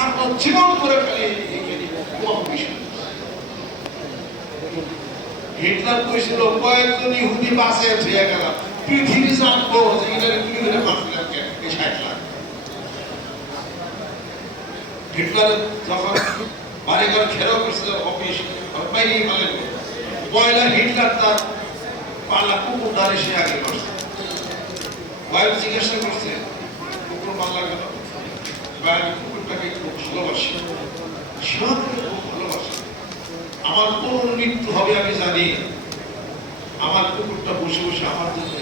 সারা জীবন করে খালি হিটলার কইছিল কয়েকজন ইহুদি বাসে ছুঁয়ে গেল পৃথিবী জানবো যে এটার কি করে বাঁচলেন কেন এই 60 লাখ। হিটলার যখন বাড়িঘর ঘেরাও করছিল অফিস বাইরে গেলেন পয়লা হিটলার তার পাল্লা কুকুর দাঁড়ে সে আগে বসছে। ওয়াইফ জিজ্ঞাসা করছে কুকুর পাল্লা কেন? আমি কুকুরটাকে খুব ভালোবাসি, সবকে খুব ভালোবাসি। আমার পুনর্মৃত্যু হবে আমি জানি। আমার কুকুরটা বসে বসে আমার জন্য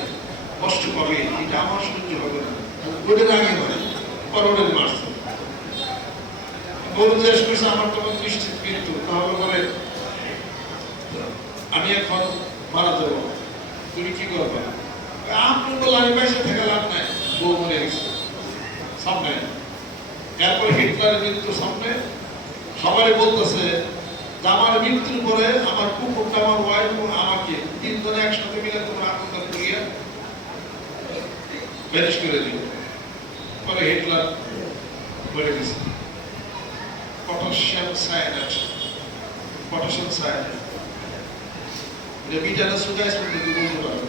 কষ্ট পাবে, এটা আমার সহ্য হবে না। ওদের আগে মানে করোনের মারছে। গরু জিজ্ঞেস করছে আমার তখন নিশ্চিত মৃত্যু, তাহলে বলে আমি এখন মারা যাবো, তুমি কি করবে? আপনি বললে আমি পয়সা থেকে লাভ নাই, বউ মরে গেছে সামনে। এরপরে হিটলারের মৃত্যু সামনে সবাই বলতেছে আমার মৃত্যুর পরে আমার কুকুরটা আমার ওয়াইফ আমাকে তিনজনে একসাথে মিলে তোমরা আনন্দ করিয়া ব্যানিশ করে দিল। পরে হিটলার মরে গেছে। পটাশিয়াম সায়ানাইড, পটাশিয়াম সায়ানাইড এটা বিটানা সুগার বলতে পারবে।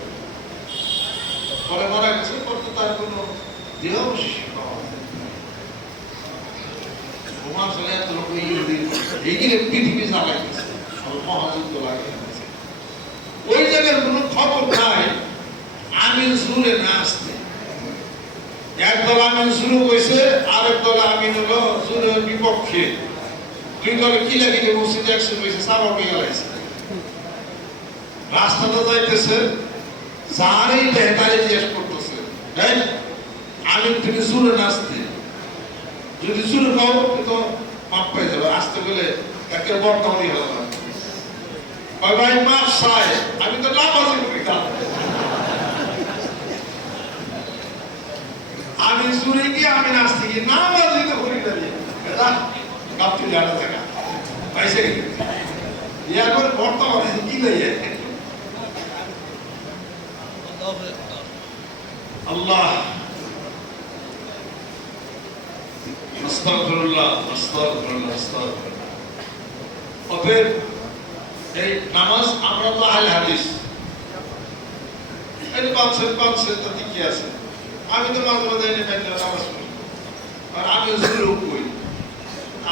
পরে মারা গেছে, পরে তো তার কোনো দেহ অবশেষ পাওয়া যায়। ওই জায়গার কোন খবর নাই আমিন সুরে না আসতে। একদল আমিন শুরু হয়েছে, আরেক দল আমিন হলো সুরের বিপক্ষে। দুই দলে কি লাগে মসজিদে একশো হয়েছে, সাবা হয়ে গেছে। রাস্তাটা যাইতেছে, যারই তারে জিজ্ঞেস করতেছে আমিন তুমি সুরে না আসতে, যদি শুরু খাও তো মাপ পাই যাবে। আসতে গেলে একে বর্তমানই হলো না। ভাই মাপ চাই, আমি তো নামাজি করি না। আমি শুনে গিয়ে আমি নাচতে গিয়ে নামাজি তো করি না। কাপটি জানা থাকা পাইছে ইয়ার পরে বর্তমানে কি লইয়ে আল্লাহ আস্তাগফিরুল্লাহ আস্তাগফিরুল্লাহ আস্তাগফিরুল্লাহ। অতএব এই নামাজ আমরা তো আহলে হাদিস, এই পাঁচ তাতে কি আছে? আমি তো মাঝে মাঝে এনে বাইরে নামাজ পড়ি, আর আমি শুরু করি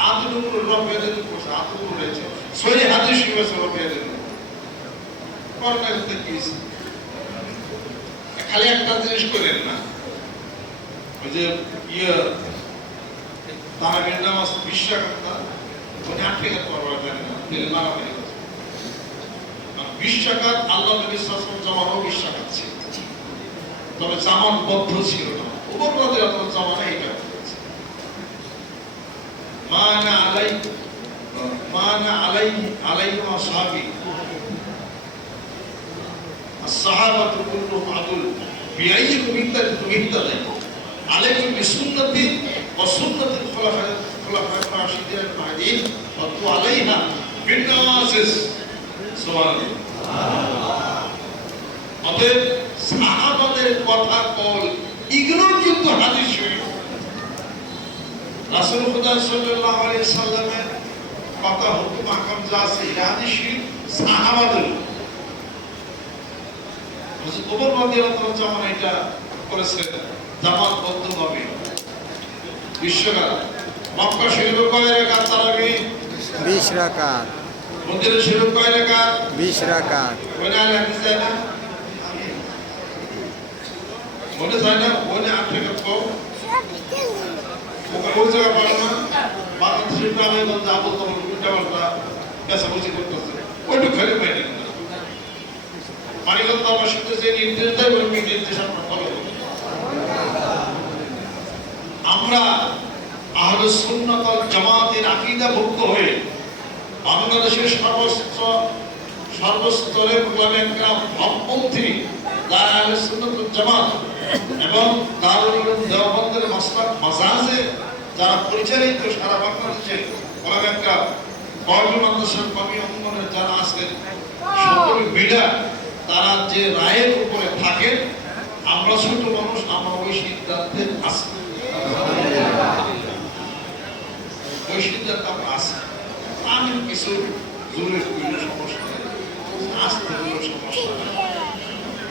আদুর উপর রবের করছে, আদুর রয়েছে সহি হাদিস শিবেছে রবের করতে কি খালি একটা জিনিস করেন না। ওই যে তারাবির নামাজ 20 রাকাত মানে 8 রাকাত পড়া যায় না, দিলে মারা হয়ে গেছে। 20 রাকাত আল্লাহ নবী সাল্লাল্লাহু আলাইহি ওয়াসাল্লাম জামানাও 20 রাকাত ছিল, তবে জামান বদ্ধ ছিল না। ওমর রাদিয়াল্লাহু আনহু জামানা এটা মানা আলাইহি আসহাবি আসহাবাতু কুল্লুহুম আদুল বিআইয়িকুম ইহতাদাইতুম আলাইকুম বিসুন্নতি ওয়া সুন্নাতিল খুলাফায়ে রাশিদিন আল-মাহদিয়িন ওয়া তু আলাইহা বিন-নাওয়াজিজ। সুবহানাল্লাহ। অতএব সাহাবাদের কথা কল এগুলো কিন্তু হাদিস শরীফ। রাসূল খুদা সাল্লাল্লাহু আলাইহি সাল্লামের কথা হুকুম আহকাম যা আছে হাদিস শরীফ সাহাবাদের। হযরত ওমর রাদিয়াল্লাহু আনহু যেমন এটা করেছেন জামাত বদ্ধভাবে। বিশ্বকাপ মক্কা শরীফে কয় রাকাত তারাবি? 20 রাকাত। মদিনা শরীফে কয় রাকাত? 20 রাকাত। ওই না হাদিস যায় না, মনে যায় না ওনে 8 রাকাত কও ওকে কোন জায়গা পড়ে না। বাংলাদেশের গ্রামে গঞ্জে আবুল তখন উল্টা পাল্টা পেশাবুজি করতেছে, ওইটুকু খেলে পাইনি না। মানিকগঞ্জ আমার সাথে যে নির্দেশ দেয় ওই নির্দেশ আমরা ফলো করি। আমরা আহলে সুন্নাত ওয়াল জামাতের আকীদা ভুক্ত হয়ে বাংলাদেশের সর্বস্তরের উলামায়ে কেরাম ভাবপন্থী যারা আহলে সুন্নাত ওয়াল জামাত এবং দারুল উলুম দেওবন্দের মাসলাক মাজাজে যারা পরিচালিত সারা বাংলাদেশে উলামায়ে কেরাম কওমি মাদ্রাসার কওমি অঙ্গনের যারা আছেন সকলে মিলে তারা যে রায়ের উপরে থাকেন, আমরা ছোট মানুষ আমরা ওই সিদ্ধান্তে আছি। কিছু জোরে হইলে সমস্যা নেই, আস্তে হইলেও সমস্যা নেই।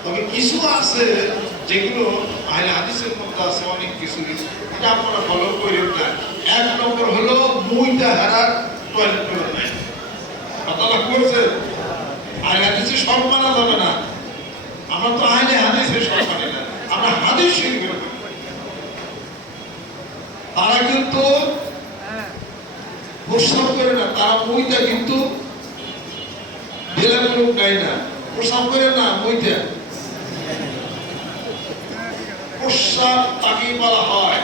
তবে কিছু আছে যেগুলো আহলে হাদিসের মধ্যে আছে অনেক কিছু, এটা আপনারা ফলো করে না। এক নম্বর হলো মুইটা হারার টয়লেট করে নাই, কথা লক্ষ্য করছে? আহলে হাদিসে সব মানা যাবে না, আমরা তো আহলে হাদিসে সব মানি না, আমরা হাদিস শরীফের মানি। তারা কিন্তু প্রস্রাব করে না, তারা মুইটা কিন্তু বেলাগুলো গায় না, প্রস্রাব করে না মুইটা। প্রস্রাব তাকেই বলা হয়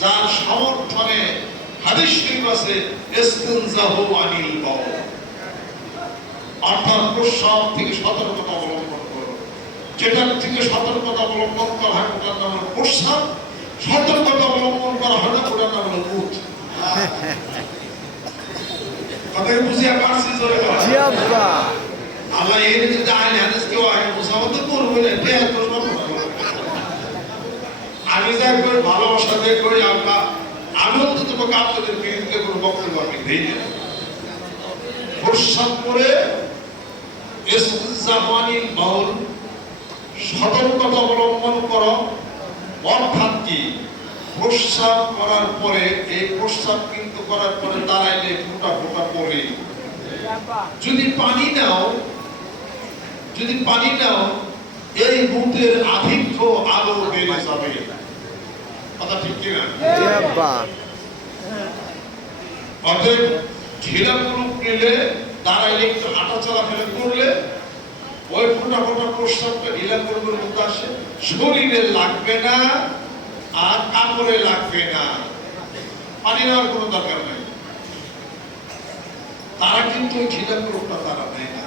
যার সমর্থনে হাদিস শরীফ আছে ইস্তিনজাহু আনিল বাউল, অর্থাৎ প্রস্রাব থেকে সতর্কতা অবলম্বন করো। যেটার থেকে সতর্কতা অবলম্বন করা হয় ওটার নাম হলো প্রস্রাব, সতর্কতা অবলম্বন করা হয় না ওটার নাম হলো মুত। কথাকে বুঝিয়ে পারছি জোরে বলো। জি আব্বা। আল্লাহ এর যদি আহলে হাদিস কেউ আগে মুসাফা তো করবে না, কে এত করবে? আমি যা করি ভালোবাসা দিয়ে করি, আমি অন্তত পক্ষে আপনাদের বিরুদ্ধে কোনো বক্তব্য আমি দিই না। প্রস্রাব করে ইস্তিনজাহু বাউল, সতর্কতা অবলম্বন করো, অর্থাৎ কি প্রস্রাব করার পরে এই প্রস্রাব কিন্তু করার পরে দাঁড়াইলে ফোঁটা ফোঁটা পড়ে, যদি পানি নাও এই মুতের আধিক্য আলো বেড়ে যাবে, কথা ঠিক কিনা? জি আব্বা। অতএব ঢিলা মুলুক নিলে দাঁড়াইলে একটু হাঁটা চলাফেরা করলে ওই ফোঁটা ফোঁটা প্রস্রাবটা ঢিলা মুলুকের মধ্যে আসে, শরীরে লাগবে না আর কাপড়ে লাগবে না, পানি নেওয়ার কোনো দরকার নাই। তারা কিন্তু ওই ঢিলা মুলুকটা তারা নেয় না,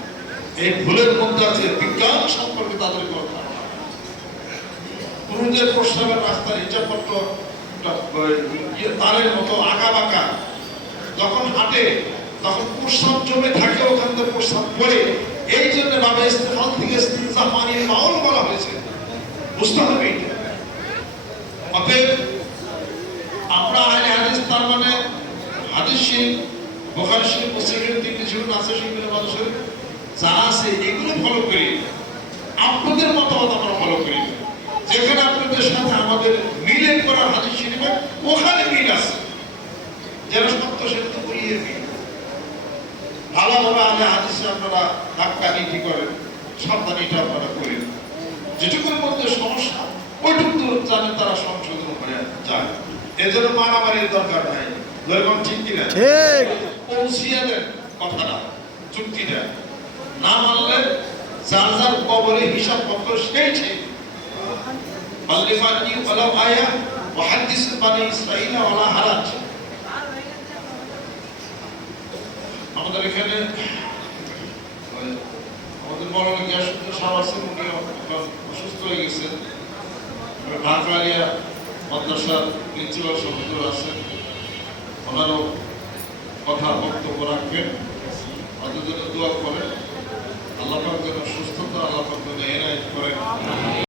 এই ভুলের মধ্যে আছে। বিজ্ঞান সম্পর্কে তাদের কোনো ধারণা নেই। পুরুষদের প্রস্রাবের রাস্তার হিসাবপত্র তারের মতো আঁকা বাঁকা, যখন হাঁটে তখন প্রস্রাব জমে থাকে, ওখান থেকে প্রস্রাব পড়ে। এই জন্য বাবা ইস্তেফাল থেকে ইস্তিনজাহু আনিল বাউল বলা হয়েছে, বুঝতে হবে এটা। অতএব আমরা আহলে হাদিস, তার মানে হাদিস শরীফ, বুখারী শরীফ, মুসলিম শরীফ, তিরমিজি শরীফ, নাসাই শরীফ, ইবনে মাজাহ শরীফ যা আছে এগুলো ফলো করি, আপনাদের মতামত আমরা ফলো করি। যেখানে আপনাদের সাথে আমাদের মিলে করা হাদিস শরীফে ওখানে মিল আছে, যেন সত্য সেটা তো বলিয়ে মিল। ভালোভাবে আহলে হাদিসে আপনারা ধাক্কা নীতি করেন, সাবধানীটা আপনারা করেন। যেটুকুর মধ্যে সমস্যা ওইটুকু জানেন তারা সংশোধন হয়ে যায়, এজন্য মারামারির দরকার নাই। ধরবেন ঠিক কিনা? ঠিক। পৌঁছিয়ে দেন কথাটা, চুক্তিটা না মানলে যার যার কবরে হিসাব পত্র সেই ঠিক। বাল্লিফানি ওয়ালাউ আয়া ওয়া হাদিস বানি ইসরাঈল ওয়ালা হারাজ। আমাদের এখানে আমাদের বড় গ্যাসুদ্দিন সাহেব আছেন, উনি অসুস্থ হয়ে গেছেন। ভাটওয়ালিয়া মাদ্রাসার প্রিন্সিপাল সমিতিও আছেন, ওনারও কথা বক্তব্য রাখবেন। আমাদের জন্য দোয়া করেন, আল্লাহ পাক যেন সুস্থতা, আল্লাহ পাক যেন এনায়েত করেন।